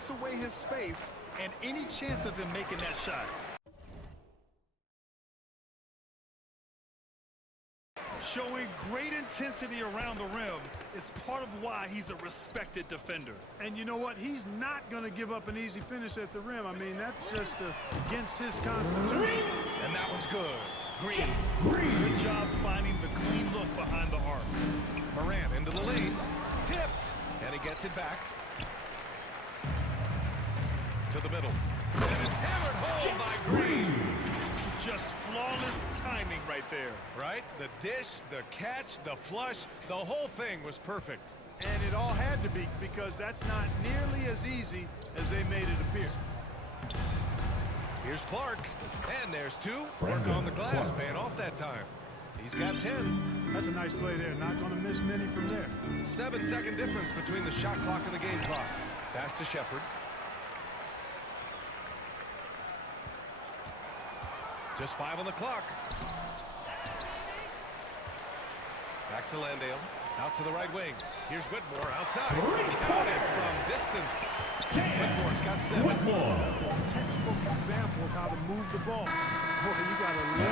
takes away his space and any chance of him making that shot. Showing great intensity around the rim is part of why he's a respected defender. And you know what? He's not going to give up an easy finish at the rim. I mean, that's just against his constitution. And that one's good. Green. Good job finding the clean look behind the arc. Morant into the lane. Tipped. And he gets it back. To the middle. And it's hammered home by Green. Just flawless timing right there. Right? The dish, the catch, the flush, the whole thing was perfect. And it all had to be, because that's not nearly as easy as they made it appear. Here's Clark. And there's two. Work on the glass, paying off that time. He's got 10. That's a nice play there. Not going to miss many from there. 7-second difference between the shot clock and the game clock. Pass to Shepherd. Just 5 on the clock. Back to Landale. Out to the right wing. Here's Whitmore outside. Counted from distance. Whitmore's got 7. That's a textbook example of how to move the ball. Boy, you got to love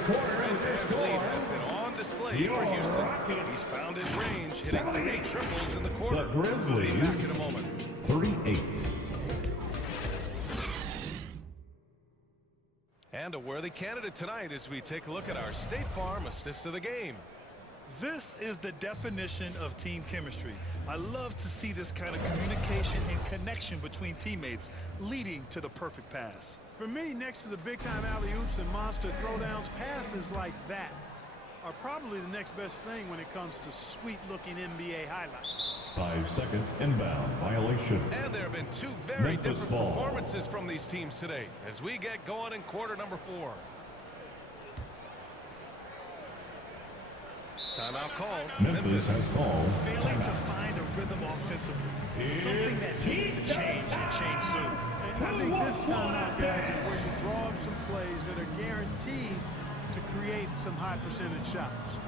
That lead has been on display for Houston. He's found his range, hitting 3 triples in the quarter. The Grizzlies, Back in a moment. 38. And a worthy candidate tonight as we take a look at our State Farm assist of the game. This is the definition of team chemistry. I love to see this kind of communication and connection between teammates leading to the perfect pass. For me, next to the big-time alley-oops and monster throwdowns, passes like that are probably the next best thing when it comes to sweet-looking NBA highlights. 5-second inbound violation. And there have been 2 very Memphis different ball. performances from these teams today as we get going in quarter number 4. Timeout called. Memphis has called. Failing to find a rhythm offensively. Something that needs to change and change soon. And I think this timeout, guys, is where you draw up some plays that are guaranteed to create some high percentage shots.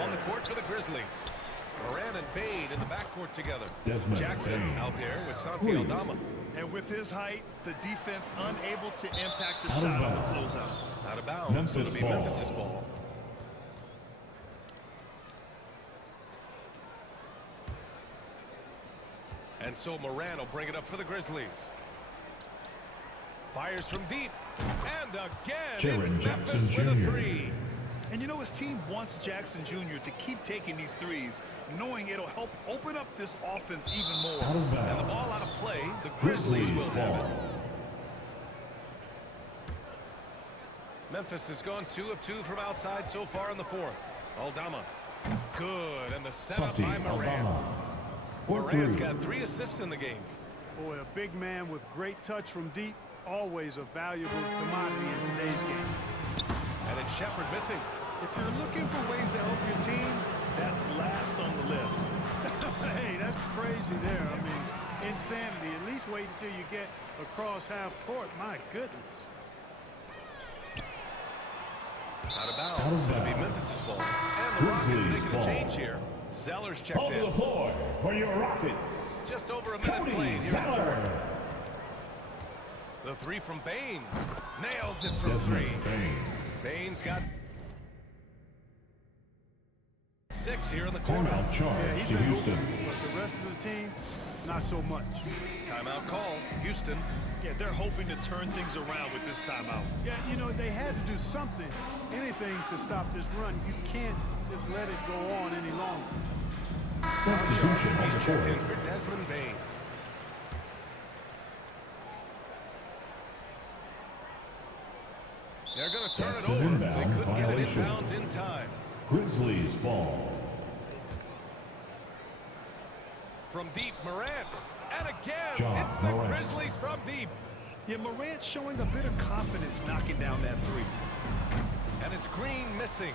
On the court for the Grizzlies. Morant and Bane in the backcourt together. Desmond Jackson Bane. out there with Santi Aldama. And with his height, the defense unable to impact the shot on the closeout. Out of bounds. Memphis So it'll be ball. Memphis's ball. And so Morant will bring it up for the Grizzlies. Fires from deep. And again, Jaren it's Jackson Memphis with a Jr. 3. And you know, his team wants Jackson Jr. to keep taking these threes, knowing it'll help open up this offense even more. Out of And the bounds. ball out of play. The Grizzlies will have ball. it. Memphis has gone 2 of 2 from outside so far in the 4th. Aldama. Good. And the setup Santi by Morant. Aldama. Morant's got 3 assists in the game. Boy, a big man with great touch from deep, always a valuable commodity in today's game. And it's Shepherd missing. If you're looking for ways to help your team, that's last on the list. Hey, that's crazy there. I mean, insanity. At least wait until you get across half court. My goodness. Out of bounds. It'll be Memphis' ball. And the Rockets Grizzlies making ball. a change here. Zeller's checked On in. the floor for your Rockets. Just over a minute Cody played here in the Zeller. 4th. The 3 from Bane. Nails it from Desmond 3. Bane. Bain's got 6 here in the corner. Timeout Yeah, charge he's to been Houston. hooping, but the rest of the team, not so much. Timeout call. Houston. Yeah, they're hoping to turn things around with this timeout. Yeah, you know, they had to do something, anything to stop this run. You can't just let it go on any longer. Substitution on He's the checked court. in for Desmond Bain. They're going to turn That's it an over. They inbound couldn't get it violation. inbounds in time. Grizzlies ball. From deep, Morant. And again, Ja it's the Morant. Grizzlies from deep. Yeah, Morant showing a bit of confidence knocking down that three. And it's Green missing.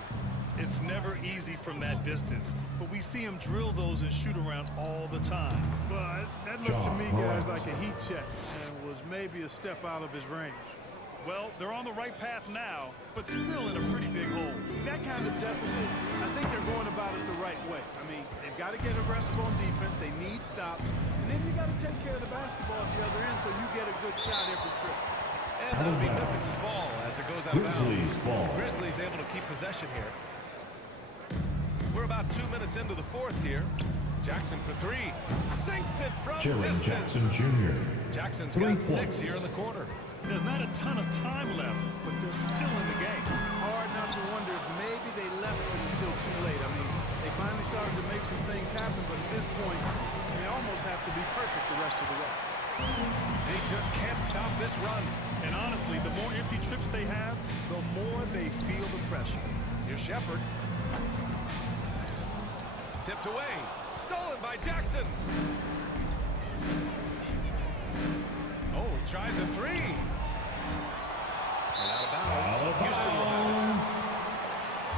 It's never easy from that distance, but we see him drill those and shoot around all the time. But that looked to Ja me, Morant. guys, like a heat check and was maybe a step out of his range. Well, they're on the right path now, but still in a pretty big hole. That kind of deficit, I think they're going about it the right way. I mean, they've got to get aggressive on defense. They need stops. And then you got to take care of the basketball at the other end so you get a good shot every trip. And that'll be Out of Memphis' ball as it goes out of Grizzlies bounds. ball. Grizzlies able to keep possession here. We're about 2 minutes into the fourth here. Jackson for 3. Sinks it from Jaren distance. Jackson Jr. Jackson's 3 got 6 points. here in the quarter. There's not a ton of time left, but they're still in the game. Hard not to wonder if maybe they left it until too late. I mean, they finally started to make some things happen, but at this point, they almost have to be perfect the rest of the way. They just can't stop this run. And honestly, the more empty trips they have, the more they feel the pressure. Here's Shepard. Tipped away. Stolen by Jackson. Oh, he tries a 3. And out of bounds. Out of Houston will have it. bounds.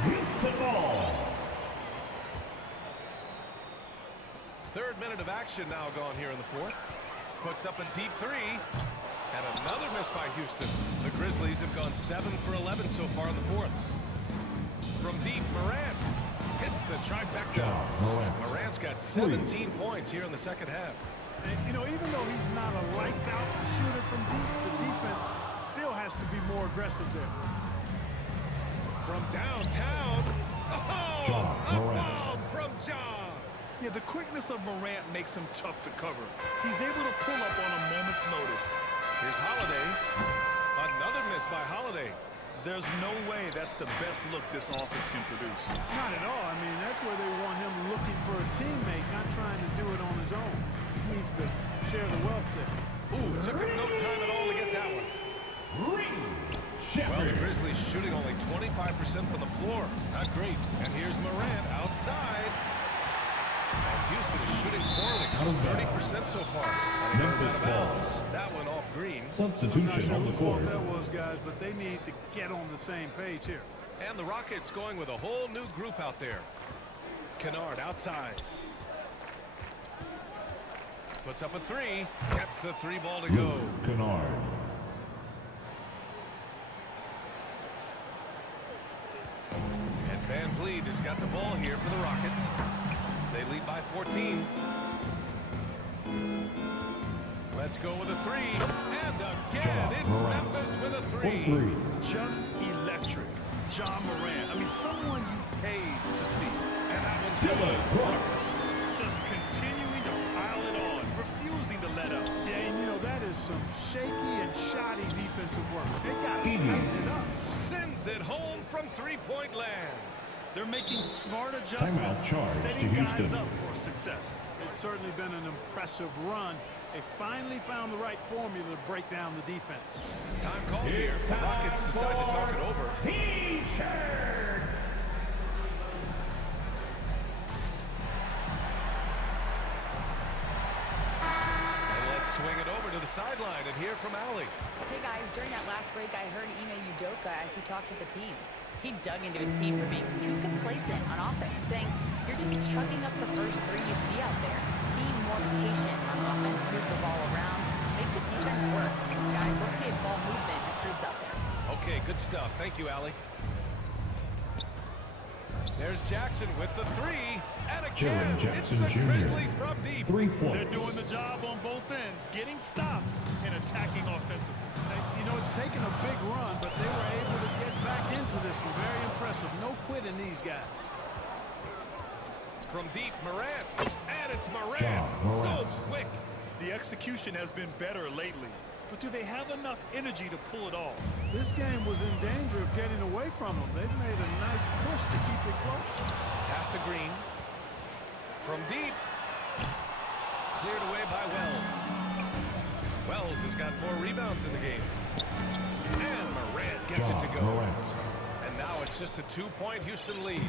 Houston ball. Third minute of action now gone here in the fourth. Puts up a deep 3. And another miss by Houston. The Grizzlies have gone 7 for 11 so far in the fourth. From deep, Morant hits the trifecta. Ja Morant. Morant's got 17 points here in the second half. And, you know, even though he's not a lights-out shooter from deep, the defense still has to be more aggressive there. From downtown. Oh, Ja a Morant. bomb from Ja. Yeah, the quickness of Morant makes him tough to cover. He's able to pull up on a moment's notice. Here's Holiday. Another miss by Holiday. There's no way that's the best look this offense can produce. Not at all. I mean, that's where they want him looking for a teammate, not trying to do it on his own. He needs to share the wealth there. Ooh, took him no time at all to get that one. Well, the Grizzlies shooting only 25% from the floor. Not great. And here's Morant outside. And Houston is shooting poorly. Just 30% so far. And he goes out of bounds. That one off Green. I'm not Substitution sure on the whose fault court. that was, guys, but they need to get on the same page here. And the Rockets going with a whole new group out there. Kennard outside. Puts up a 3. Gets the 3 ball to go. Kennard. And Van Vliet has got the ball here for the Rockets. They lead by 14. Let's go with a 3. And again, Ja it's Morant. Memphis with a 1 3. 3. Just electric. Ja Morant. I mean, someone you paid to see. And that one's Dylan good. Brooks. Just continuing to pile it on, refusing to let up. Yeah, and you know, that is some shaky and shoddy defensive work. They got to Easy. tighten it up. Sends it home from three-point land. They're making smart adjustments, Timeout charge setting to guys Houston. up for success. It's certainly been an impressive run. They finally found the right formula to break down the defense. Time called here. The Rockets decide to talk it over. T-shirts. And let's swing it over to the sideline and hear from Allie. Hey guys, during that last break, I heard Ime Udoka as he talked with the team. He dug into his team for being too complacent on offense, saying, "You're just chugging up the first 3 you see out there. Be more patient on offense, move the ball around, make the defense work. Guys, let's see if ball movement improves out there." Okay, good stuff. Thank you, Allie. There's Jackson with the three. And Jaren again, it's Jackson the Jr. Grizzlies from deep. 3 They're points. doing the job on both ends, getting stops and attacking offensively. You know, it's taken a big run, but they were able to get back into this one. Very impressive. No quitting these guys. From deep, Morant. And it's Morant. John Morant. So quick. The execution has been better lately, but do they have enough energy to pull it off? This game was in danger of getting away from them. They've made a nice push to keep it close. Pass to Green. From deep. Cleared away by Wells. Wells has got 4 rebounds in the game. And Morant gets it to go. Morant. And now it's just a 2-point Houston lead.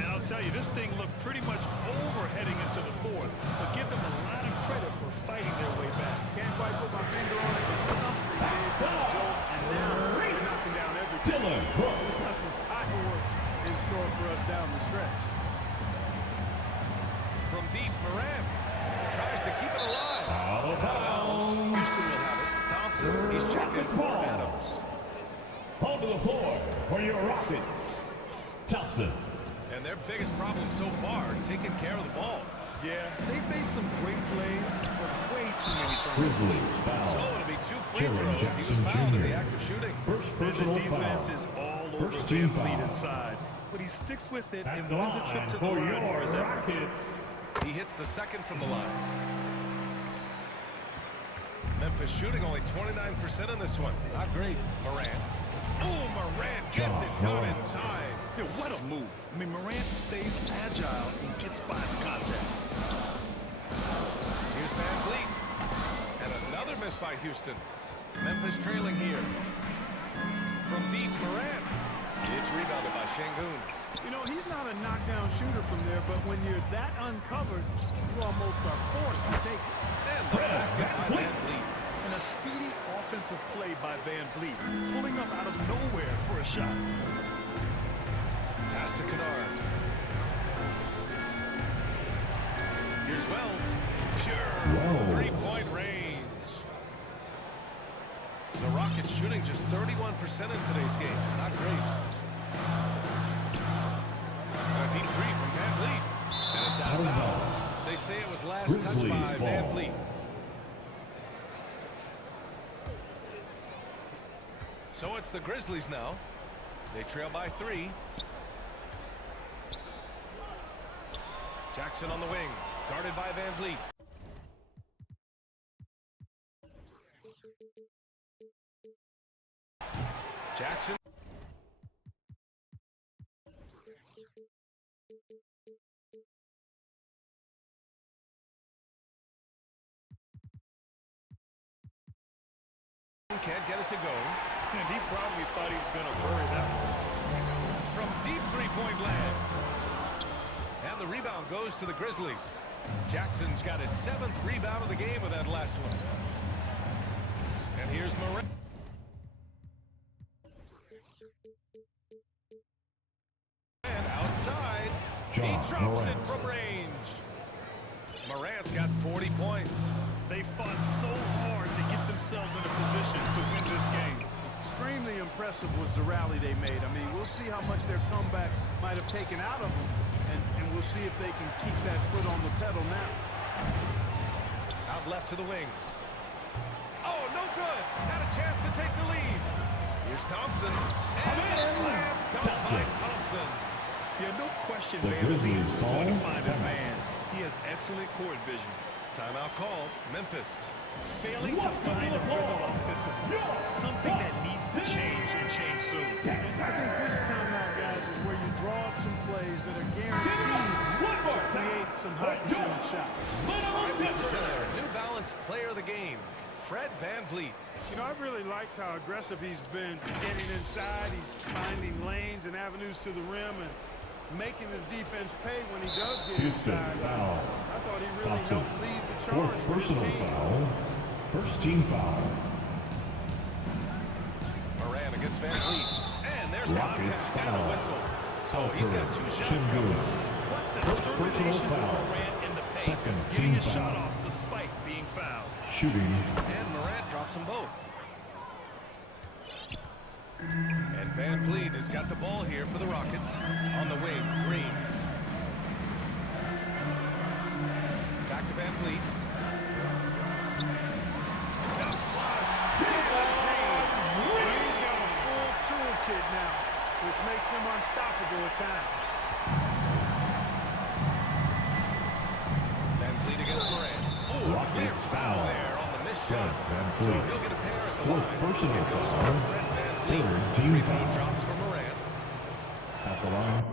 And I'll tell you, this thing looked pretty much over heading into the fourth, but give them a lot of credit for fighting their way back. Can't quite put my finger on it, but something gave them a jolt, and now they're knocking down everything. Dylan Brooks. Got some fireworks in store for us down the stretch. From deep, Morant tries to keep it alive. Out of bounds. Houston will have it. Thompson, he's checked in for Adams. Onto the floor for your Rockets. Thompson. And their biggest problem so far, taking care of the ball. Yeah, they've made some great plays, but way too many turnovers. Grizzlies So foul. it'll be 2 free Jaren throws. He was Jackson fouled in Jr. the act of shooting. First And the personal defense foul. is all over First team Van Vliet foul. inside, but he sticks with it At and the wins a trip line to the for line for his your efforts. Rockets. He hits the second from the line. Memphis shooting only 29% in this one. Not great. Morant. Oh, Morant gets it done Morant. inside. Yeah, what a move. I mean, Morant stays agile and gets by the contact. Here's Van Vliet. And another miss by Houston. Memphis trailing here. From deep, Morant. It's rebounded by Şengün. You know, he's not a knockdown shooter from there, but when you're that uncovered, you almost are forced to take it. And the basket by Van Vliet. And a speedy offensive play by Van Vliet, pulling up out of nowhere for a shot. Pass to Kennard. Here's Wells. Pure Wells. from 3-point range. The Rockets shooting just 31% in today's game. Not great. And a deep 3 from Van Vliet. And it's out of bounds. They say it was last touched Grizzlies by Van ball. Vliet. So it's the Grizzlies now. They trail by 3. Jackson on the wing, guarded by Van Vliet. Jackson. Can't get it to go. And he probably thought he was going to bury that one. From deep 3-point land. And the rebound goes to the Grizzlies. Jackson's got his 7th rebound of the game with that last one. And here's Morant. And outside, John he drops Morant. it from range. Morant's got 40 points. They fought so hard to get themselves in a position to win this game. Extremely impressive was the rally they made. I mean, we'll see how much their comeback might have taken out of them, and we'll see if they can keep that foot on the pedal now. Out left to the wing. Oh, no good. Got a chance to take the lead. Here's Thompson. And the slam dunk by Thompson. Yeah, no question The Van Vliet Grizzlies is going to call find his timeout. man. He has excellent court vision. Timeout called. Memphis. Failing to find a rhythm offensively. Something that needs to change and change soon. I think this timeout, guys, is where you draw up some plays that are guaranteed to create some high percentage shots. New Balance player of the game, Fred Van Vliet. You know, I've really liked how aggressive he's been getting inside. He's finding lanes and avenues to the rim and making the defense pay when he does get Houston inside. foul. I thought he really Thompson. helped lead the 4th charge for his personal team. foul. First team foul. Moran against Van Vliet. And there's Rockets contact and a foul. whistle. So he's got 2 shots Şengün. coming. What First personal determination from foul. Morant in the paint. Second Getting team a shot foul. off despite being fouled. Shooting. And Morant drops them both. And Van Vliet has got the ball here for the Rockets. On the wing, Green. Back to Van Vliet. The flush. Jalen Green. He's got a full toolkit now, which makes him unstoppable at times. Van Vliet against Morant. Oh, Rockets clear foul foul. there on the missed shot. Van So Vliet. he'll get a pair at the Fourth line. personal It goes foul. on Fred Van Vliet. Third The team free throw foul. drops for Morant. At the line.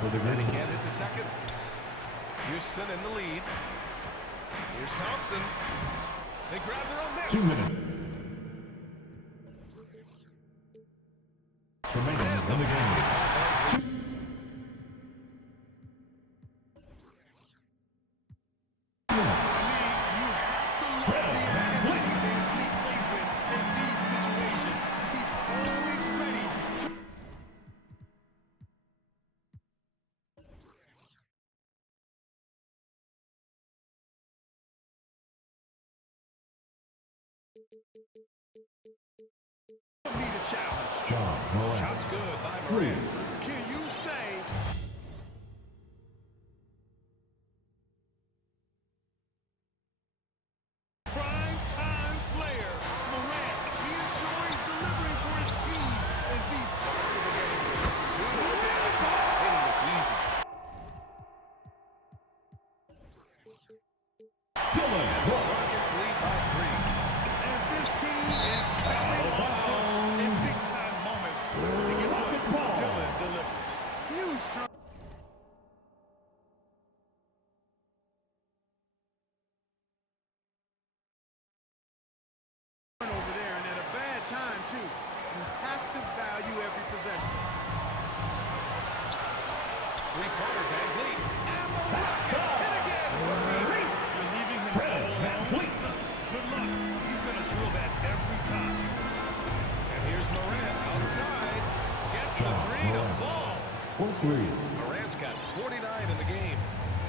For the And he Grizzlies. can't hit the second. Houston in the lead. Here's Thompson. They grab their own miss. 2 minutes. Remaining And the in the game. basket by Van Vliet. Need a challenge. John Morant. Shots good by Three. Morant. Can you say prime time player Morant? He enjoys delivering for his team in these parts of the game. Hitting it easy. Dylan Brooks. Rockets lead by 3. And this team is coming on in big time moments. And guess what? Dylan delivers. Huge turn. Over there, and at a bad time too. You have to value every possession. Three-pointer Van Vliet. And the Rockets hit again. You're leaving him all alone. Good luck. He's going to drill that every time. And here's Morant outside. Gets the three to fall. 4-3. Morant's got 49 in the game.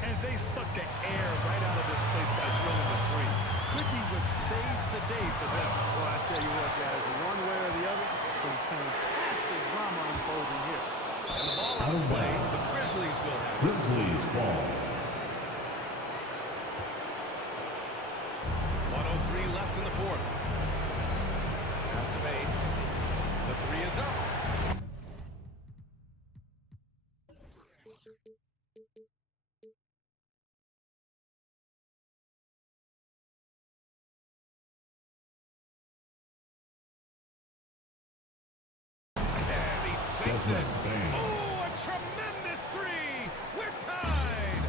And they suck the air right out of this place by drilling the three. Could be what saves the day for them. Well, I tell you what, guys, one way or the other, some fantastic drama unfolding here. And the ball out Out of of play. bounds. The Grizzlies will have it. Grizzlies ball. 1:03 left in the fourth. Pass to Bane. The three is up. And he sinks it. Bane. Oh, a tremendous three. We're tied.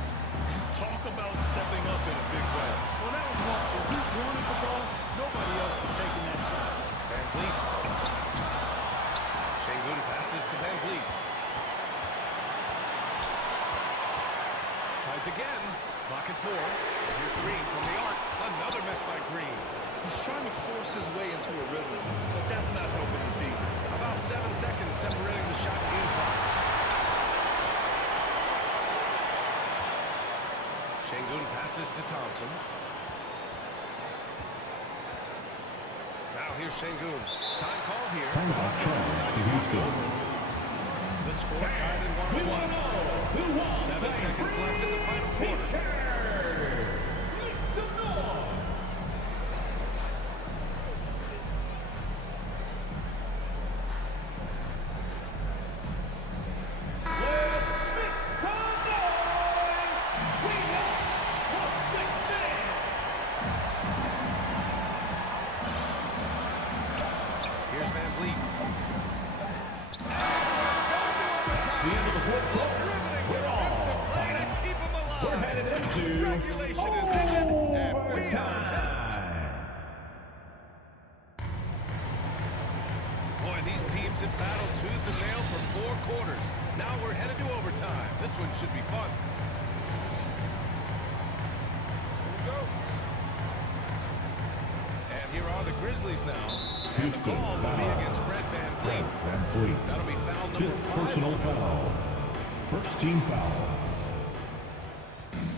Talk about stepping up in a big way. Well, that was one, too. He wanted the ball. Nobody else was taking that shot. Van Vliet. Şengün passes to Van Vliet. Tries again. Clock at 4. Here's Green from the arc. Another miss by Green. He's trying to force his way into a rhythm, but that's not helping the team. About 7 seconds separating the shot game clocks. Şengün passes to Thompson. Now here's Şengün. Time call here. Timeout charge to Houston. The score tied at 1-1. 7 seconds left in the final quarter. Here's Van Vliet. The end of the fourth quarter. Riveting We're defensive all play to keep him alive. We're headed into Regulation is ended, and we are headed. overtime. Boy, these teams have battled tooth and nail for 4 quarters. Now we're headed to overtime. This one should be fun. Here we go. And here are the Grizzlies now. And the Houston call will be foul. against Fred Van Vliet. Van Vliet. That'll be foul number Fifth 5. personal foul. First team foul.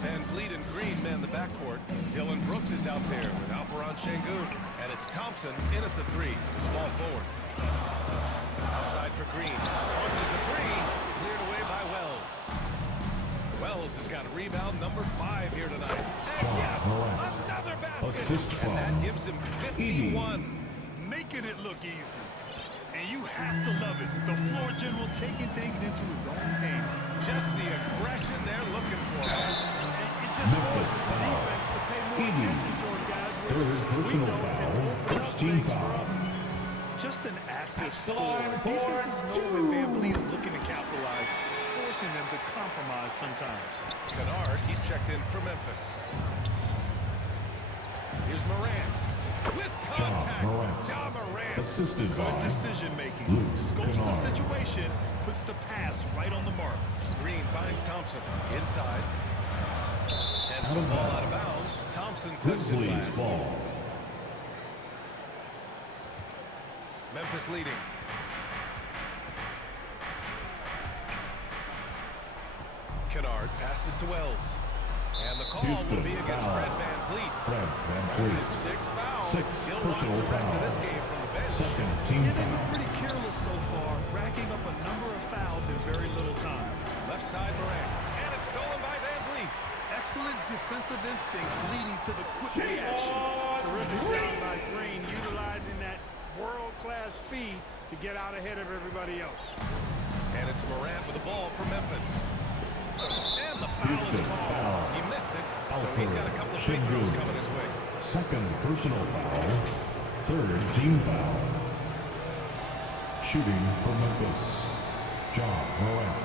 Van Vliet Fleet and Green man the backcourt. Dylan Brooks is out there with Alperon Şengün. And it's Thompson in at the 3, the small forward. Outside for Green. Launches a 3. Cleared away by Wells. Wells has got rebound number 5 here tonight. And yes, another basket. Assist And from that gives him 51. Making it look easy. And you have to love it. The floor general taking things into his own hands. Just the aggression they're looking for. It just forces the defense to pay more attention to him, guys. Third We personal know can foul. open up Team things for foul. others. Just an active That's the scorer. line for Defenses know two. when Van Vliet is looking to capitalize, forcing them to compromise sometimes. Kennard, he's checked in for Memphis. Here's Morant. With contact. Morant. Ja Morant. Assisted Good by decision-making. Luke Scopes the Kennard. situation, puts the pass right on the mark. Green finds Thompson inside. And Out some of ball bounds. out of bounds. Thompson touches it Grizzlies last. ball. Memphis leading. Kennard passes to Wells. And the call Houston will be against foul. Fred Van Vliet. Fred Van That's his Vliet. 6th foul. Sixth He'll watch personal the rest of foul. this game from the bench. Second team Yeah, they've been foul. pretty careless so far, racking up a number of fouls in very little time. Left side Morant. And it's stolen by Van Vliet. Excellent defensive instincts leading to the quick reaction. Terrific job by Green, utilizing that world-class speed to get out ahead of everybody else. And it's Morant with the ball for Memphis. And the foul is Houston called. foul. He missed it, so he's got a couple of free Şengün. throws coming his way. Second personal foul. Third team foul. Shooting for Memphis. Ja Morant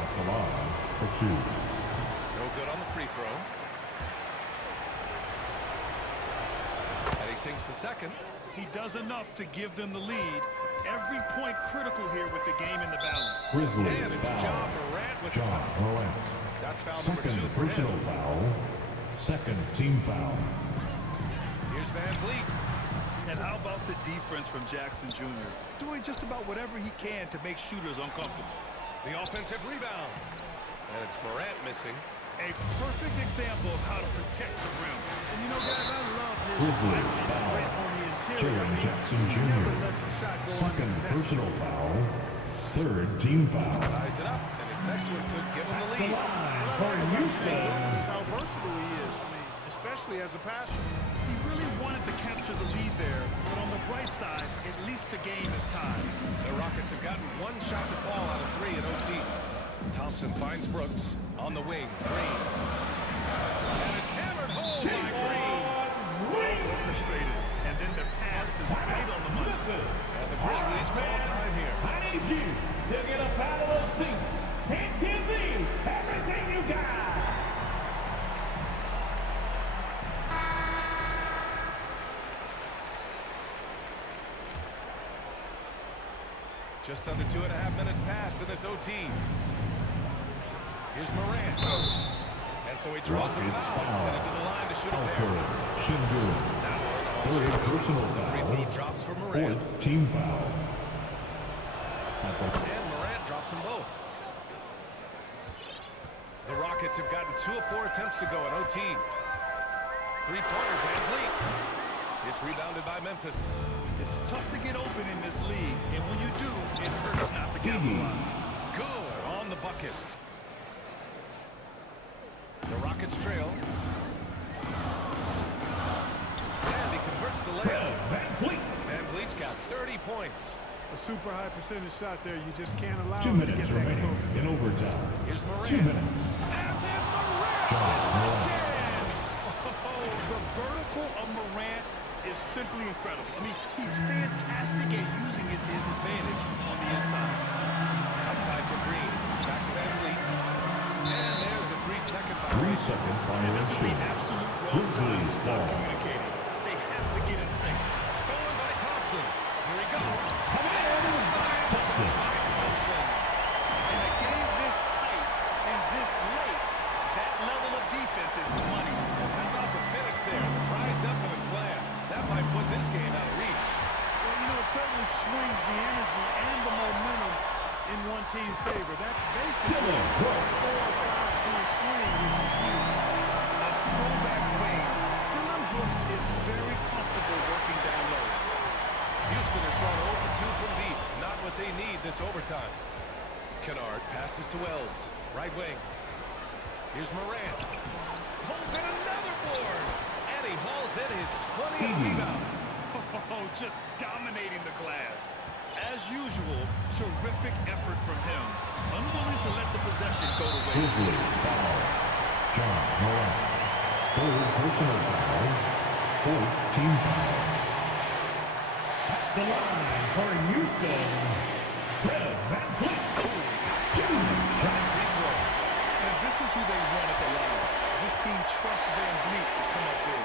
at the line for 2. No good on the free throw. And he sinks the second. He does enough to give them the lead. Every point critical here with the game in the balance. Grizzlies And it's Ja foul. Morant with the Ja foul. Morant. That's foul number 2 Second for him. personal foul. Second team foul. Here's Van Vliet. And how about the defense from Jackson Jr.? Doing just about whatever he can to make shooters uncomfortable. The offensive rebound. And it's Morant missing. A perfect example of how to protect the rim. And you know, guys, I love his Grizzlies fight foul. threat on the interior. Jaren Jackson He never Jr. lets a shot go Second uncontested. personal foul. Third team foul. Ties it up, and his next one could give him the The lead. line for Houston. Shows how versatile he is. I mean, especially as a passer. He really wanted to capture the lead there, but on the bright side, at least the game is tied. The Rockets have gotten one shot to fall out of 3 in OT. Thompson finds Brooks on the wing. Green. And it's hammered home by Green. Orchestrated, and then the pass is right on the money. And the Grizzlies call time here. I need you to get a paddle of seats and give me everything you got. Just under 2.5 minutes passed in this OT. Here's Morant. And so he draws the Rockets foul. foul. Headed to the line to shoot a pair. Alperin Şengün. That one on Third Şengün. personal The free foul. throw drops for Morant. Fourth team foul. At the And Morant drops them both. The Rockets have gotten 2 of 4 attempts to go in OT. Three-pointer, Van Vliet. It's rebounded by Memphis. It's tough to get open in this league, and when you do, it hurts not to capitalize. Good on the bucket. The Rockets trail. And he converts the layup. Van Vliet. Van Vliet's got 30 points. A super high percentage shot there. You just can't allow 2 him to minutes get that remaining close. in overtime. Here's 2 Morant. minutes. And then Morant. Ja Morant. Oh, the vertical of Morant is simply incredible. I mean, he's fantastic at using it to his advantage on the inside. Outside to Green. Back to Van Vliet. And there's a 3-second 3 violation. second And this is the violation. absolute wrong time to stop Ball. communicating. They have to get in sync. Stolen by Thompson. Here he goes. Thompson. In a game this tight and this late, that level of defense is money. How about the finish there? Rise up and a slam. That might put this game out of reach. Well, you know, it certainly swings the energy and the momentum in one team's favor. That's basically Dylan Brooks. 4 or 5 three-point swing, which is huge. A throwback wing. Dylan Brooks is very comfortable working down low. Houston has gone 0 for 2 from deep. Not what they need this overtime. Kennard passes to Wells. Right wing. Here's Morant. Pulls in another board. And he hauls in his 20th rebound. Oh, just dominating the glass. As usual, terrific effort from him. Unwilling to let the possession go to waste. Grizzlies foul. John Morant. Third personal foul. Fourth team foul. At the line for Houston, Fred VanVleet. Two shots. And this is who they run at the line. This team trusts VanVleet to come up big.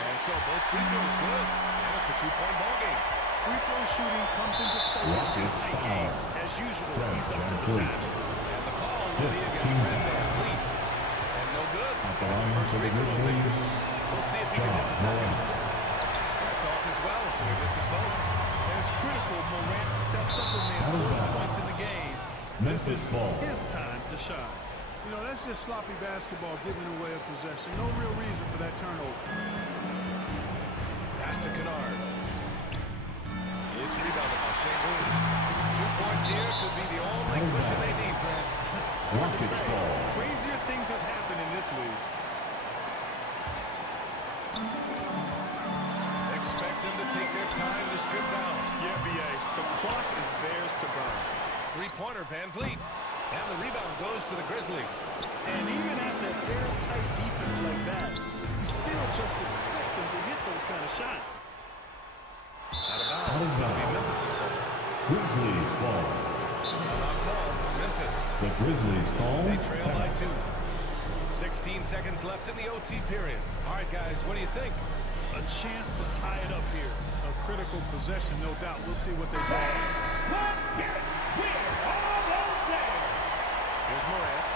And so both free throws good. And it's a two-point ball game. Free throw shooting comes into focus in tight games. As usual, he's up to the task. And the call will be against Fred VanVleet. And no good. At the That's the line first for the free throw misses. Grizzlies, We'll see if he can John hit the second. Morant. That's off as well, so he misses both. And it's critical Morant steps up in there 4 points in the game. Memphis ball. His time to shine. You know, that's just sloppy basketball, giving away a possession. No real reason for that turnover. Pass to Kennard. It's rebounded by Şengün. 2 points here could be the only cushion they need, Brent. Rockets ball. Crazier things have happened in this league. Expect them to take their time to strip down. Yeah, B.A. The clock is theirs to burn. Three-pointer, VanVleet. And the rebound goes to the Grizzlies. And even after airtight defense like that, you still just expect him to hit those kind of shots. Out of bounds. It'll be Memphis' fault. Grizzlies ball. Not called. Memphis. The Grizzlies call. They trail by 2. 16 seconds left in the OT period. All right, guys, what do you think? A chance to tie it up here. A critical possession, no doubt. We'll see what they do. Let's get it. We're almost there. Here's Morant.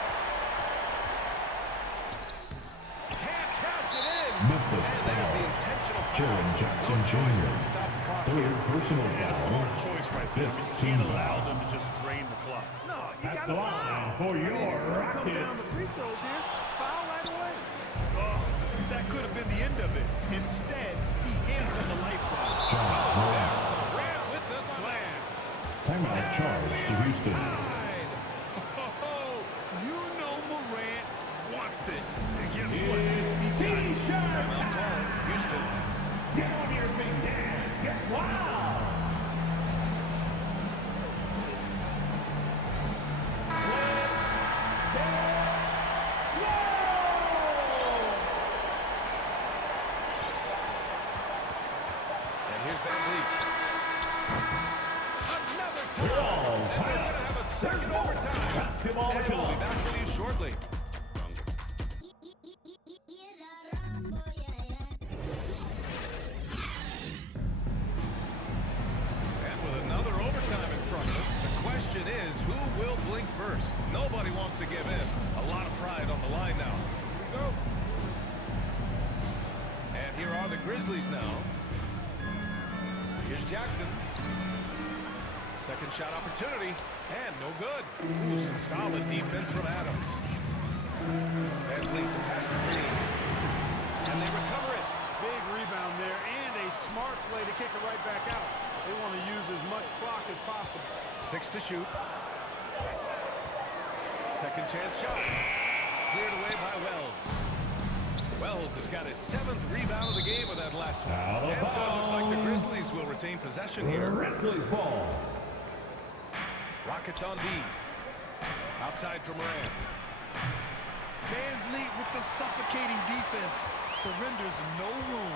Can't cash it in. Memphis And there's the foul. intentional foul. Jaren Jackson No choice Jr. but to stop the clock. Third personal And a foul. smart choice right there. Fifth You team can't allow foul. them to just drain the clock. No, you At got the to line foul. for I mean, your it's going to come down to Rockets. free throws here. Foul right away. Oh, that could have been the end of it. Instead, he hands them the lifeline. John Morant. Morant with the slam. Timeout charge to Houston. Tied. Oh, you know Morant wants it. And guess what? It's He got it. T-shirt Timeout time. call. Houston. Get on your feet, Dan. Get wild. And here's VanVleet. Another We're time. all And they're going to have a second overtime. Basketball And we'll be back with you shortly. And with another overtime in front of us, the question is, who will blink first? Nobody wants to give in. A lot of pride on the line now. Here we go. And here are the Grizzlies now. Here's Jackson. Second shot opportunity, and no good. Ooh, some solid defense from Adams. VanVleet, the pass to Green. And they recover it. Big rebound there and a smart play to kick it right back out. They want to use as much clock as possible. 6 to shoot. Second chance shot. Cleared away by Wells. Wells has got his 7th rebound of the game with that last one. Out of And so it looks like the bounds. Grizzlies will retain possession here. Grizzlies ball. Rockets on D. Outside for Morant. VanVleet with the suffocating defense. Surrenders no room.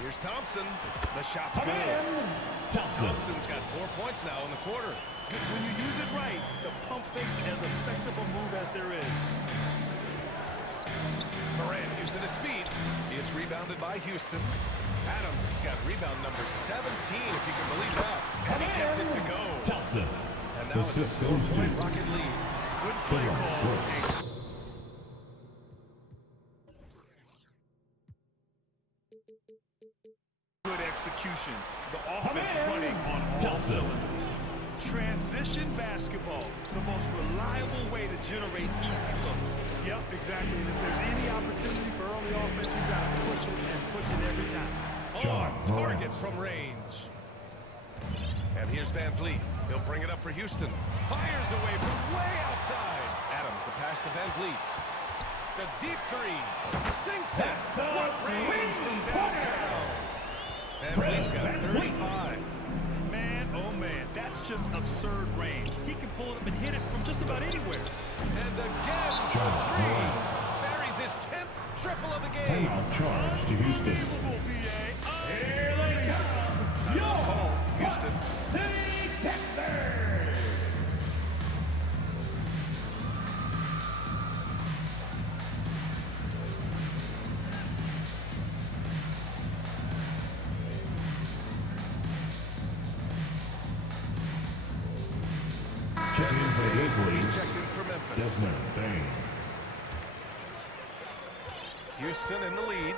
Here's Thompson. The shot's good. Again. Thompson. Thompson's got 4 points now in the quarter. When you use it right, the pump fake's as effective a move as there is. Morant using his speed. It's rebounded by Houston. Adams has got rebound number 17, if you can believe that. And he gets it to go. Thompson. And now it's a Assist goes to 4-point Rocket lead. Good play Dylan call. Brooks. Good execution. The offense running on all Thompson. cylinders. Transition basketball, the most reliable way to generate easy looks. Yep, exactly. And if there's any opportunity for early offense, you got to push it and push it every time. On target from range. And here's Van Vliet. He'll bring it up for Houston. Fires away from way outside. Adams, the pass to Van Vliet. The deep three. Sinks it. What range from downtown. Van Vliet's got 35. Man, oh man, that's just absurd range. He can pull it up and hit it from just about anywhere. And again for three. Buries his 10th triple of the game. Timeout charge to Houston. Unbelievable, VA. Here they come. Your home, Houston. City Texans. Checking in for the Grizzlies, Checked in for Memphis. Desmond Bain. Houston in the lead.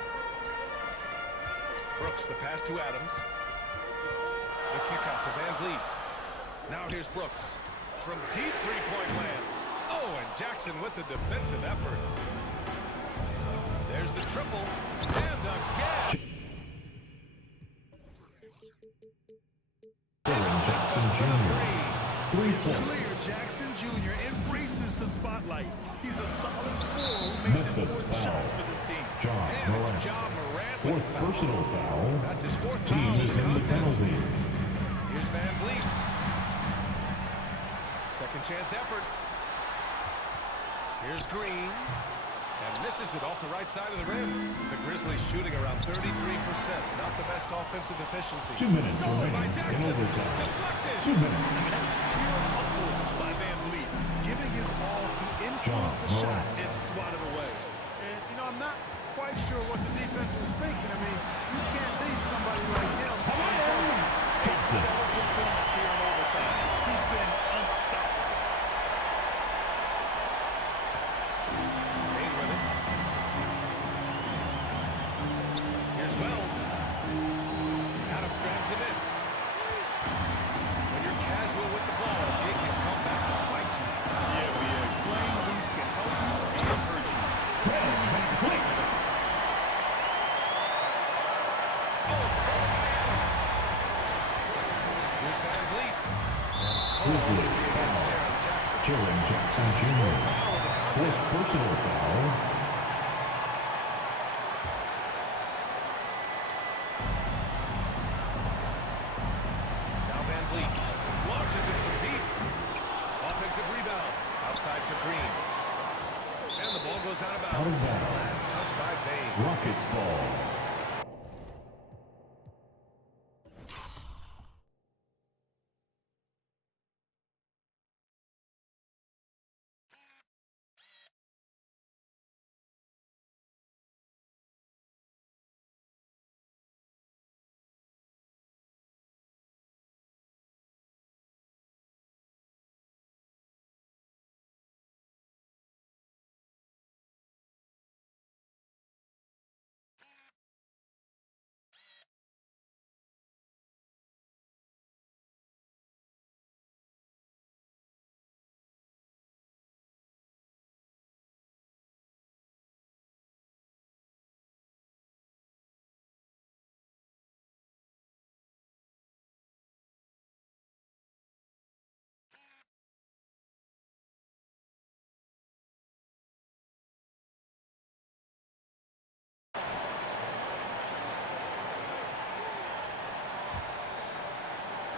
Brooks, the pass to Adams. The kick out to Van Vliet. Now here's Brooks from deep three-point land. Oh, and Jackson with the defensive effort. There's the triple. And again. Jaren Jackson Jr. 3 It's points. clear Jackson Jr. embraces the spotlight. He's a solid scorer who makes Memphis important foul. shots for this team. John And Morant. it's John Morant with Fourth the foul. personal foul. That's his fourth Team foul is in the contest. penalty. Here's Van Vliet. Second chance effort. Here's Green. And misses it off the right side of the rim. The Grizzlies shooting around 33%. Not the best offensive efficiency. 2 minutes Stolen by remaining in Jackson. overtime. Deflected. 2 minutes. Pure hustle by Van Vliet, giving his all to influence the shot Morant. and swat it away. And, you know, I'm not quite sure what the defense was thinking. I mean, you can't leave somebody like him. A stellar performance here in overtime. He's been unstoppable. Bain with it. Here's Wells. Adams grabs the miss. When you're casual with the ball, it can come back to bite you. Yeah, playing loose can help you and hurt you. Here's Van Vliet. Grizzlies foul. Jaren Jackson Jr. Fourth personal foul. Now Van Vliet launches it from deep. Offensive rebound. Outside for Green. And the ball goes out of Out of bounds. bounds. Last touch by Bain. Rockets ball.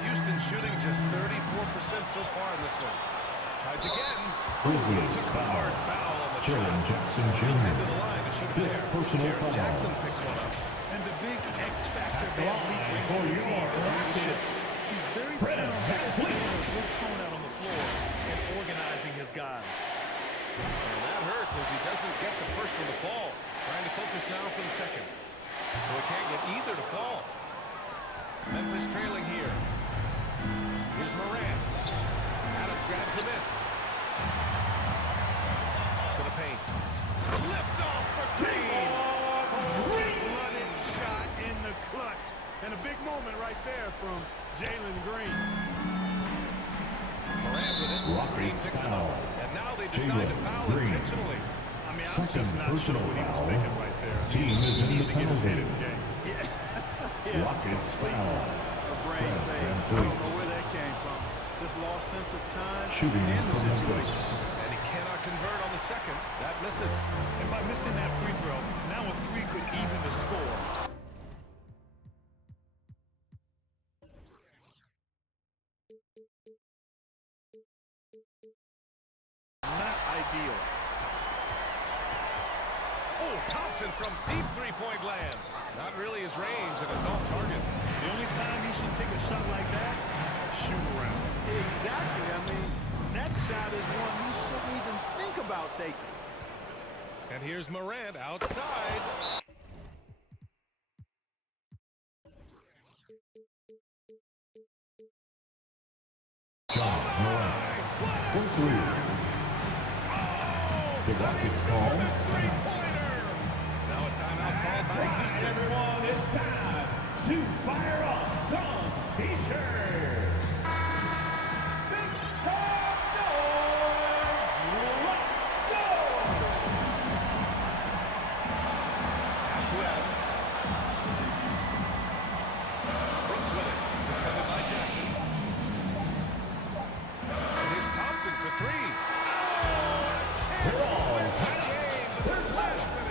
Houston shooting just 34% so far in this one. Tries again. Grizzlies Took a foul. hard foul on the Jaren shot. Jackson Head to Jr. the line to shoot it Fifth there. personal Jaren foul. Jackson picks one up. And the big X factor Van Vliet brings to the team is leadership. He's very talented at seeing a good tone out on the floor and organizing his guys. And that hurts as he doesn't get the first one to fall. Trying to focus now for the second. So he can't get either to fall. Memphis trailing here. Here's Morant. Adams grabs the miss. To the paint. Lift off for Green. Cold-blooded shot in the clutch. And a big moment right there from Jalen Green. with it. Green Rockets picks it foul. up. And now they decide to Jalen foul Green. intentionally. I mean, I'm Second just not sure personal what he was foul. thinking right there. Team is in the Needs to get his head in penalty. the game. Yeah, Rockets completely foul. a brain Fred fade. I VanVleet. don't know where that came from. Just lost sense of time Shooting and the from situation. Memphis. And he cannot convert on the second. That misses. And by missing that free throw, now a three could even the score. Not ideal. Oh, Thompson from deep three-point land. Not really his range, and it's off target. The only time you should take a shot like that, shoot around. Exactly. I mean, that shot is one you shouldn't even think about taking. And here's Morant outside. John Morant for three. The Rockets call. Three-pointer. Now a timeout called by Right, Houston. everyone, it's time to fire up some t-shirts. Make some noise. Let's go. Pass to Adams. Brooks with it. Defended by Jackson. And here's Thompson for three. They're all There's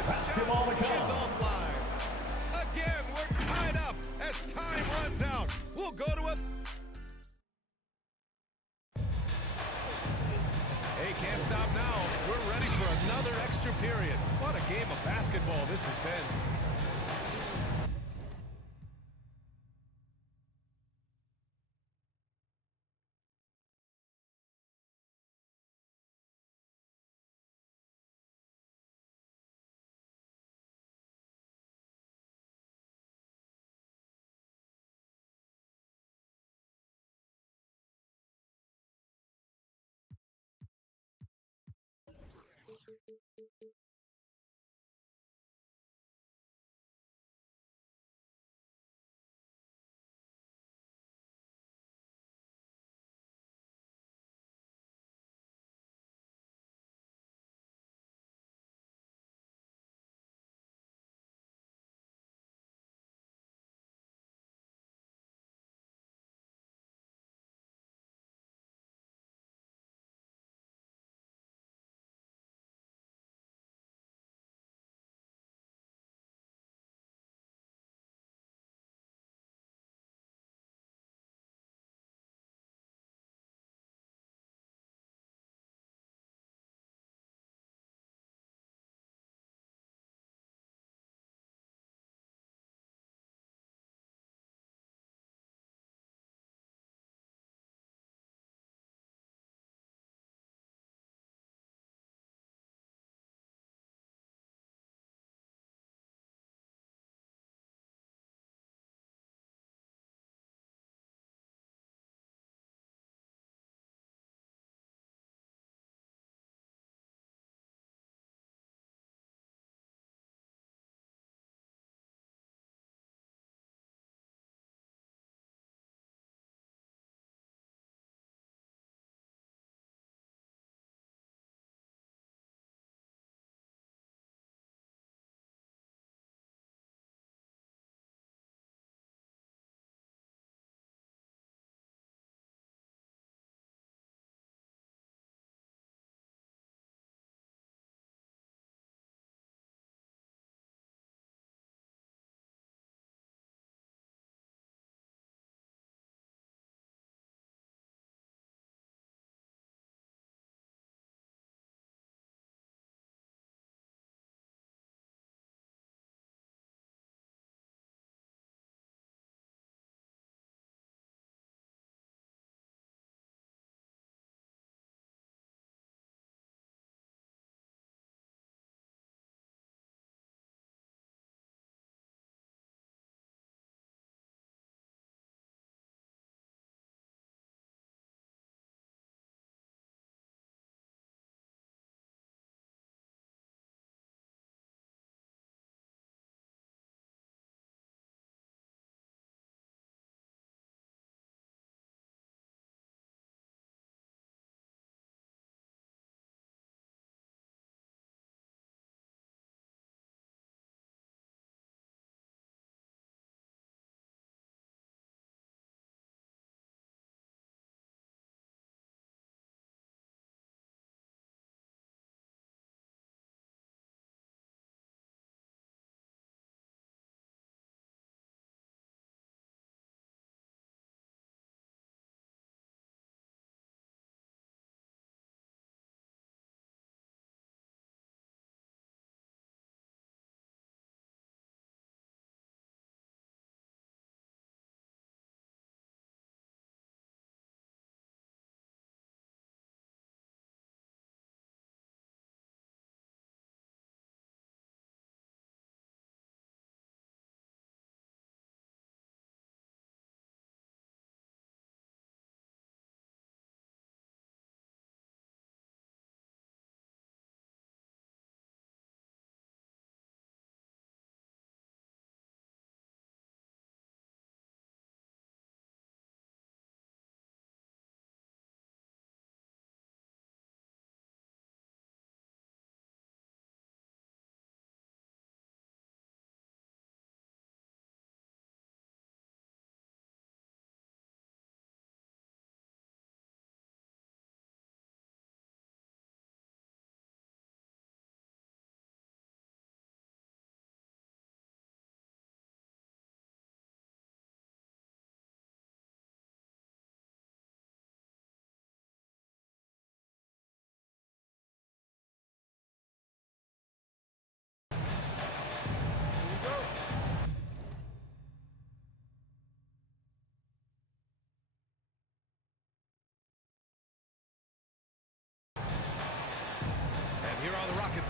basketball to come. Is offline. Again, we're tied up as time runs out. We'll go to a... Hey, can't stop now. We're ready for another extra period. What a game of basketball this has been.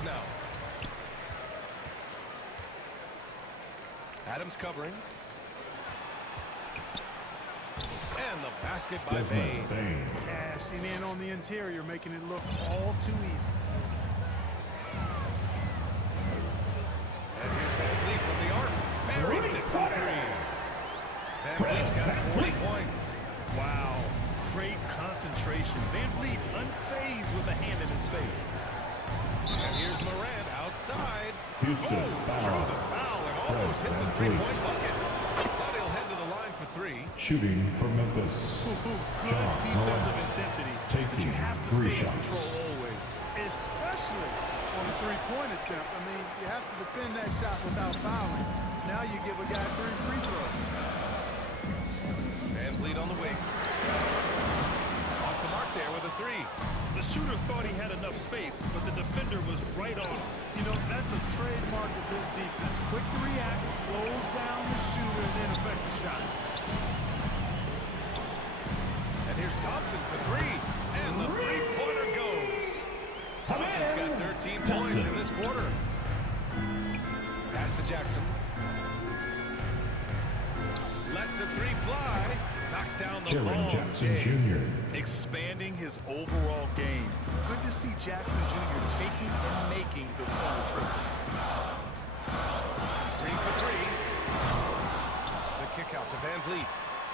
now. Adams covering. And the basket by Bane. Cashing in on the interior, making it look all too easy. And here's Van Vliet from the arc. Buries it from three. Van Vliet's got 40 points. Wow, great concentration. Van Vliet unfazed with a hand in his face. And here's Morant outside. Houston, Drew the foul and almost hit the three-point bucket. Thought he'll head to the line for three. Shooting for Memphis. Good John defensive Morant. intensity, but Taking you have to 3 stay in shots. control always. Especially on a three-point attempt. I mean, you have to defend that shot without fouling. Now you give a guy 3 free throws. Van Vliet on the wing. Off the mark there with a three. The shooter thought he had enough space, but the defender was right on him. You know, that's a trademark of his defense. Quick to react, close down the shooter, and then affect the shot. And here's Thompson for three. And the three-pointer goes. Thompson's got 13 points in this quarter. Pass to Jackson. Lets a three fly. Knocks down the Jaren long Jackson game. Jr. Expanding his overall game. Good to see Jackson Jr. taking and making the corner trip. 3 for 3. The kick out to Van Vliet.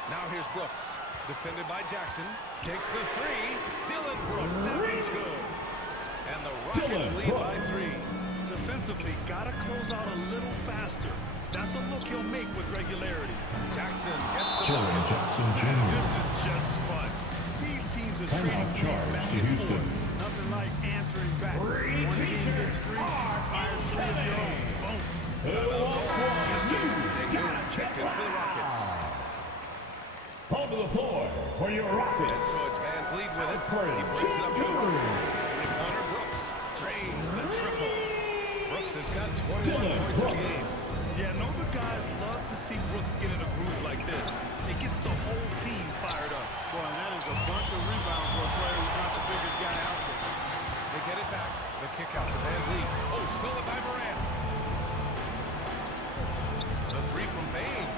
Now here's Brooks. Defended by Jackson. Takes the three. Dylan Brooks. That one's good. And the Rockets Dylan lead by Brooks. 3. Defensively, gotta close out a little faster. That's a look he'll make with regularity. Jackson gets the Jaren bucket. Jackson This Jr. is just fun. These teams are trading Timeout threes charge back to and Houston. forth. Nothing like answering back. One team gets 3, fire 3 of your own. Boom. Checked in for the Rockets. Onto the floor for your Rockets. So it's Van Vliet with it. He brings it up to the Rockets. Three-pointer Brooks drains the triple. Brooks has got 21 Dylan points in the Brooks. game. Yeah, I know the guys love to see Brooks get in a groove like this. It gets the whole team fired up. Boy, and that is a bunch of rebounds for a player who's not the biggest guy out there. They get it back. The kick out to Van Vliet. Oh, stolen by Morant. The three from Bane.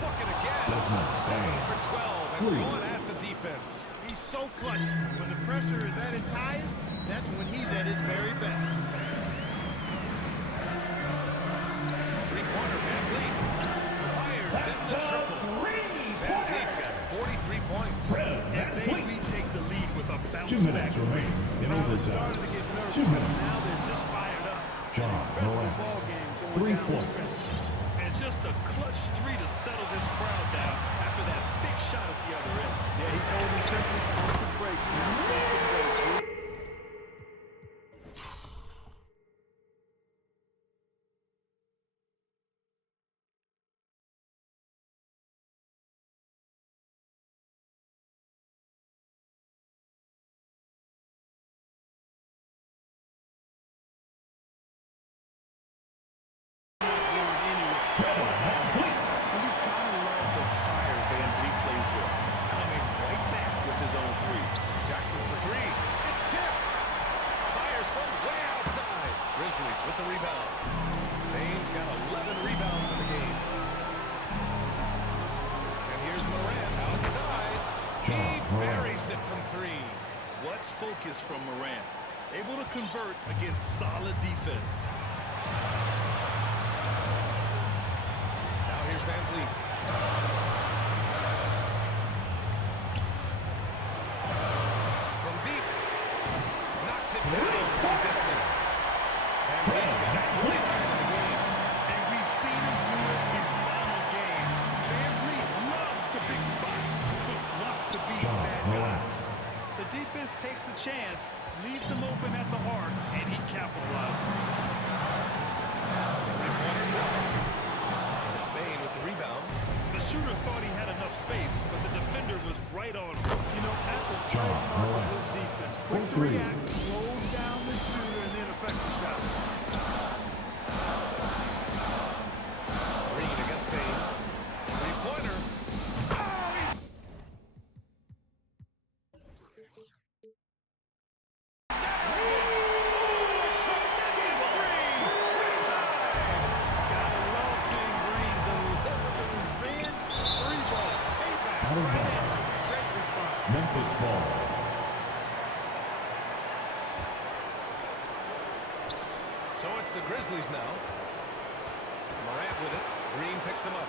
Bucket again. Desmond 7 Bane. for 12 and Three. going at the defense. He's so clutch. When the pressure is at its highest, that's when he's at his very best. Three-pointer Van Vliet. Fires in the triple. Van Vliet's got 43 points. And they retake the lead with a bounce 2 back. minutes remain in Crowd overtime. started to get nervous, 2 but minutes. now they're just fired up. John Incredible Morant. ball game 3 going down the points. stretch. And just a clutch three to settle this crowd down after that big shot at the other end. Yeah, he told him simply, pump the brakes now. Pump the brakes. Grizzlies with the rebound. Bane's got 11 rebounds in the game. And here's Morant outside. He buries it from three. What focus from Morant. Able to convert against solid defense. Now here's Van Vliet. From deep. Knocks it down from distance. Van Vliet's got 49 in the game. And we've seen him do it in finals games. Van Vliet loves the big spot, but wants to be that guy. The defense takes a chance, leaves him open at the arc, and he capitalizes. Three-pointer Brooks. And it's Bane with the rebound. The shooter thought he had enough space, but the defender was right on him. You know, that's a trademark of his defense. Quick to react, close down the shooter, and then affect the shot. Green against Bane. Three-pointer. Memphis ball. So it's the Grizzlies now. Morant with it. Green picks him up.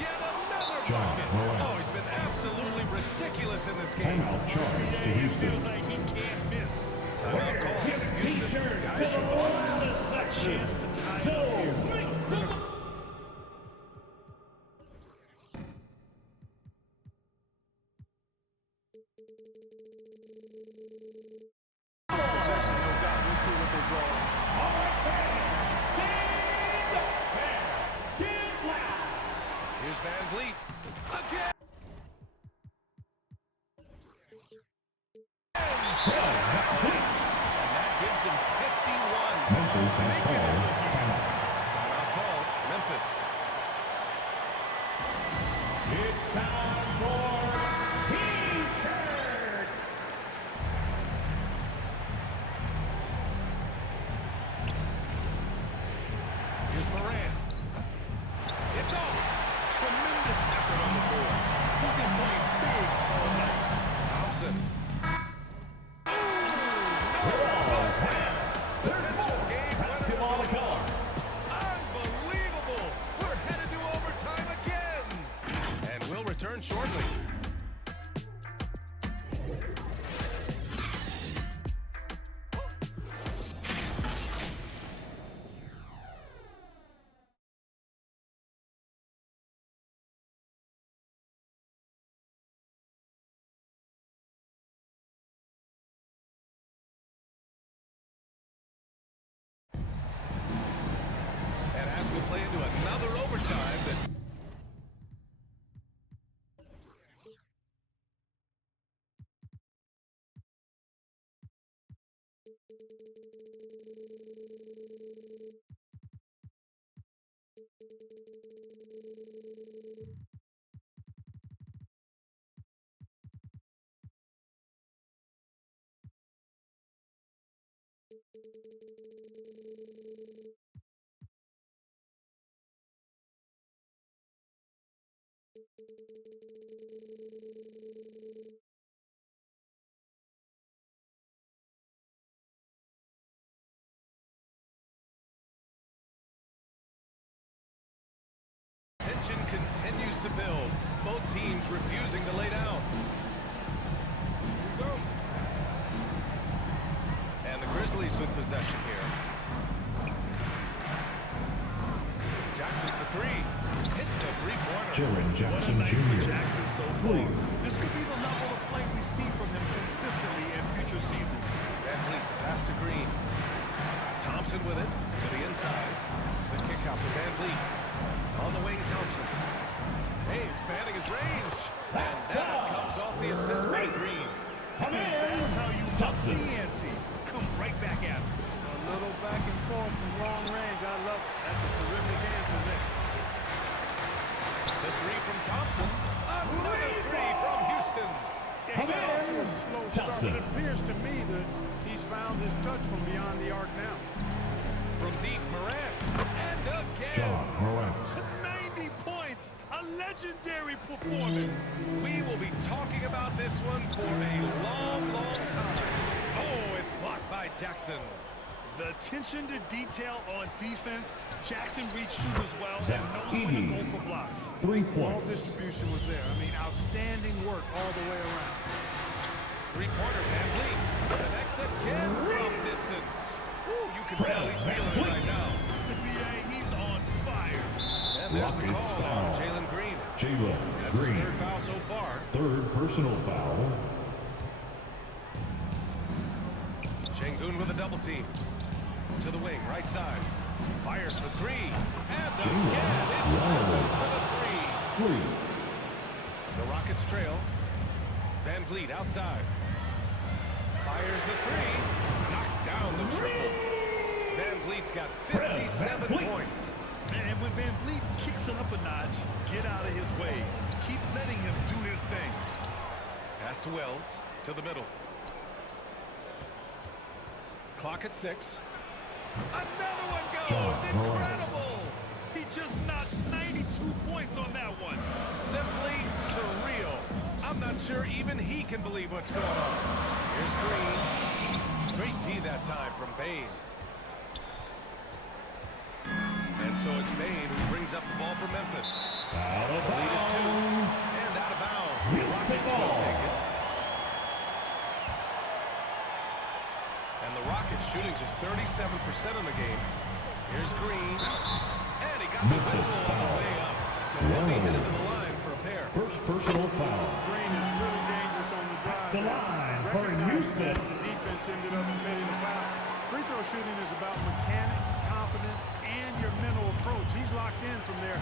Yet another bucket. Oh, he's been absolutely ridiculous in this game. Timeout charge to It Houston. feels like he can't miss. Timeout call. Houston. T-shirt Guys, to the your thoughts? Florida Chance section. to tie it So, up here. make some Possession, no doubt. We'll see what they draw. All right, fans, stand up and get loud. Here's Van Vliet. Again. And that gives him 51. Memphis has called timeout. Timeout called. Memphis. It's time for T-shirts. Here's Morant. It's off. Tremendous effort on the boards. He's been playing big all night. Thompson. Potential game Basketball winner. color. Unbelievable. We're headed to overtime again. And we'll return shortly. And as we play into another overtime that tension continues to build. Both teams refusing to lay down. And the Grizzlies with possession here. Jackson for three. Hits a three-pointer. Jaren What a Jackson night for Jr. Jackson so far. This could be the level of play we see from him consistently in future seasons. Van Vliet, the pass to Green. Thompson with it to the inside. The kick out to Van Vliet. On the wing, Thompson. Hey, expanding his range. And that comes off the assist by Green. Come in. That's how you up Thompson. the ante. Come right back at him. A little back and forth from long range. I love it. That's a terrific answer there. The three from Thompson. Another three from Houston. He got off to a slow start, Thompson. but it appears to me that he's found his touch from beyond the arc now. From deep, Morant. And again. John Morant. 90 points. A legendary performance. We will be talking about this one for a long, long time. Oh, it's blocked by Jackson. The attention to detail on defense. Jackson reads shooters well Zach and knows when to Edey. go for blocks. 3 Ball points. distribution was there. I mean, outstanding work all the way around. Three-pointer, Van Vliet. Connects again from distance. Ooh, you can tell he's Van feeling it Vliet. right now. Yeah, he's on fire. And there's the Rockets call on foul. Jalen Green. Jalen That's his Green. third foul so far. Third personal foul. Şengün with a double team. To the wing, right side. Fires for three. And Jalen again, it's Memphis Wallace. with a three. 3. The Rockets trail. Van Vliet outside. Fires the three. Knocks down the triple. Van Vliet's got 57 Vliet. points. And when Van Vliet kicks it up a notch, get out of his way. Keep letting him do his thing. Pass to Wells. To the middle. Clock at 6. Another one goes. John Morant. Incredible. He just knocked 92 points on that one. Simply surreal. I'm not sure even he can believe what's going on. Here's Green. Great D that time from Bane. And so it's Bane who brings up the ball for Memphis. Out of The lead is 2. bounds. And out of bounds. The Houston Rockets ball. will take it. And the Rockets shooting just 37% in the game. Here's Green. And he got the whistle on the way up. So he'll be headed to the line for a pair. First personal foul. Green is really dangerous on the drive. The line for Recognizing Houston. that the defense ended up committing a foul. Free throw shooting is about mechanics, confidence, and your mental approach. He's locked in from there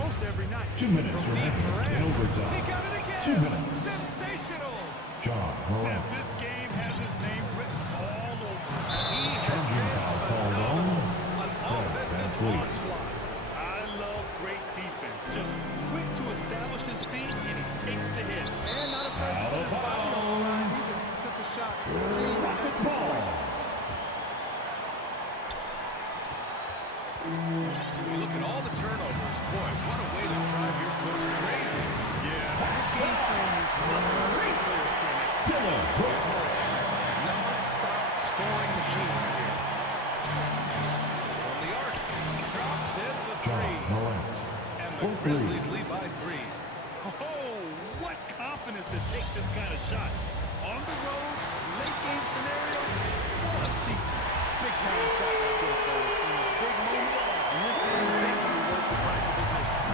most every night. 2 minutes From deep, remaining Morant. in He overtime. got it again. 2 minutes. Sensational. John Morant. This game has his name written all over it. He has Charging been foul called phenomenal. on. An offensive Fleet. onslaught. I love great defense. Just quick to establish his feet, and he takes the hit. And not afraid to Out put of his body on the line. bounds. He took a shot for the team in that Rockets ball. situation. When you look at all the turnovers, boy, what a way to drive your coach crazy. Game plan means nothing great players can't execute. Dylan Brooks. Non-stop scoring machine here. From the arc, drops in the John 3. Morant. And the For three. Grizzlies lead by 3. Oh, what confidence to take this kind of shot. On the road, late game scenario, what a sequence. Big time shot right there, fellas. In a big moment, and this game definitely worth the price of admission.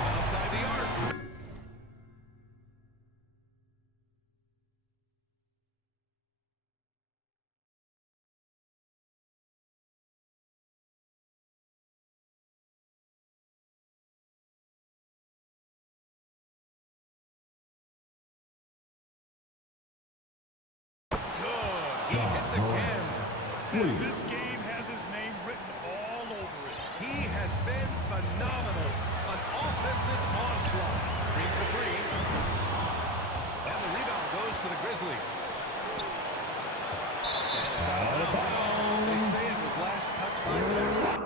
Outside the arc. Good. He hits again. Fleet. This game has his name written all over it. He has been phenomenal. An offensive onslaught. Green for 3. And the rebound goes to the Grizzlies. And it's out of bounds. They say it was last touched by Jackson.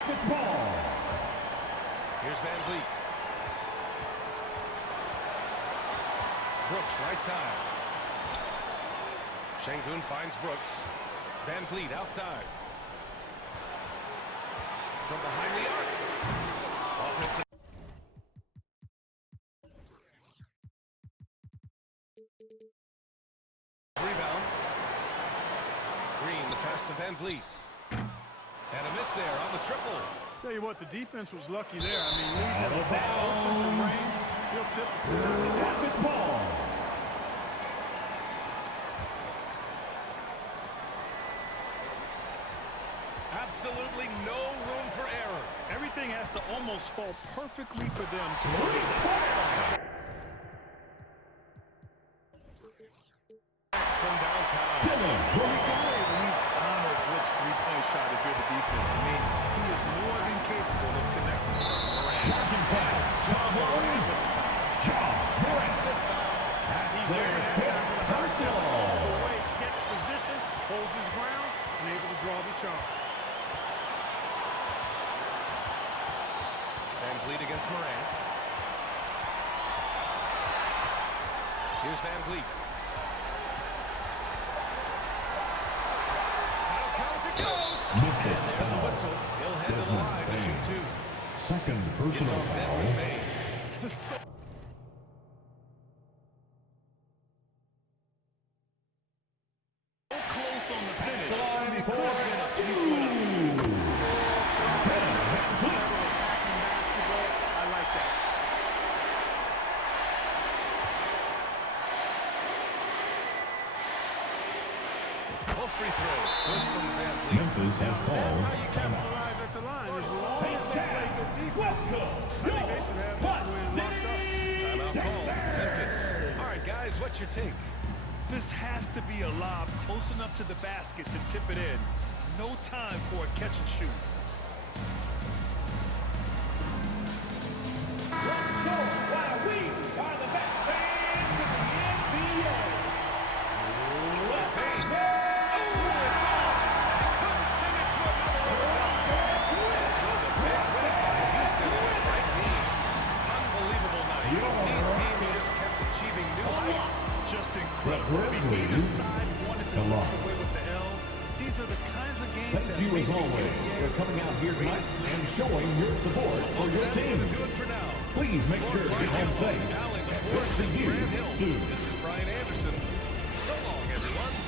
Rockets ball. Here's Van Vliet. Brooks, right side. Şengün finds Brooks. Van Vliet outside. From behind the arc. Offensive. Rebound. Green, the pass to Van Vliet. And a miss there on the triple. Tell you what, the defense was lucky there. I mean, leave Out him of open from bounds. range. He'll tip it. Rockets ball. Absolutely no room for error. Everything has to almost fall perfectly for them to pull this out. From downtown. Dylan You Brooks. can say that he's honored Brooks' three-point shot if you're the defense. I mean, he is more than capable of connecting. Charging foul. John Morant. John Morant. That's their fifth personal. Away, gets position, holds his ground, and able to draw the charge. Van Vliet against Morant. Here's Van Vliet. Now count if it goes. Memphis There's a foul. whistle. He'll head to the Desmond line to Bane. shoot 2. Second It's personal on foul. Desmond Bane. So close on the finish. Line It for could have been a two. two-point Attacking basketball, I like that. Both free throws. Good from Van Vliet. Memphis has That's called how you timeout. capitalize at the line. As long as they play good defense, I think they should have this win locked up. Timeout call. Memphis. All right, guys, what's your take? This has to be a lob close enough to the basket to tip it in. No time for a catch and shoot. Why we are the best fans in the NBA. these are the kinds of games Thank that you make as always for coming out here tonight and showing your support for your That's team. going to do it for now. Please make sure to get home safe. Battling And for we'll see you Grant Hill. soon. This is Brian Anderson. So long, everyone.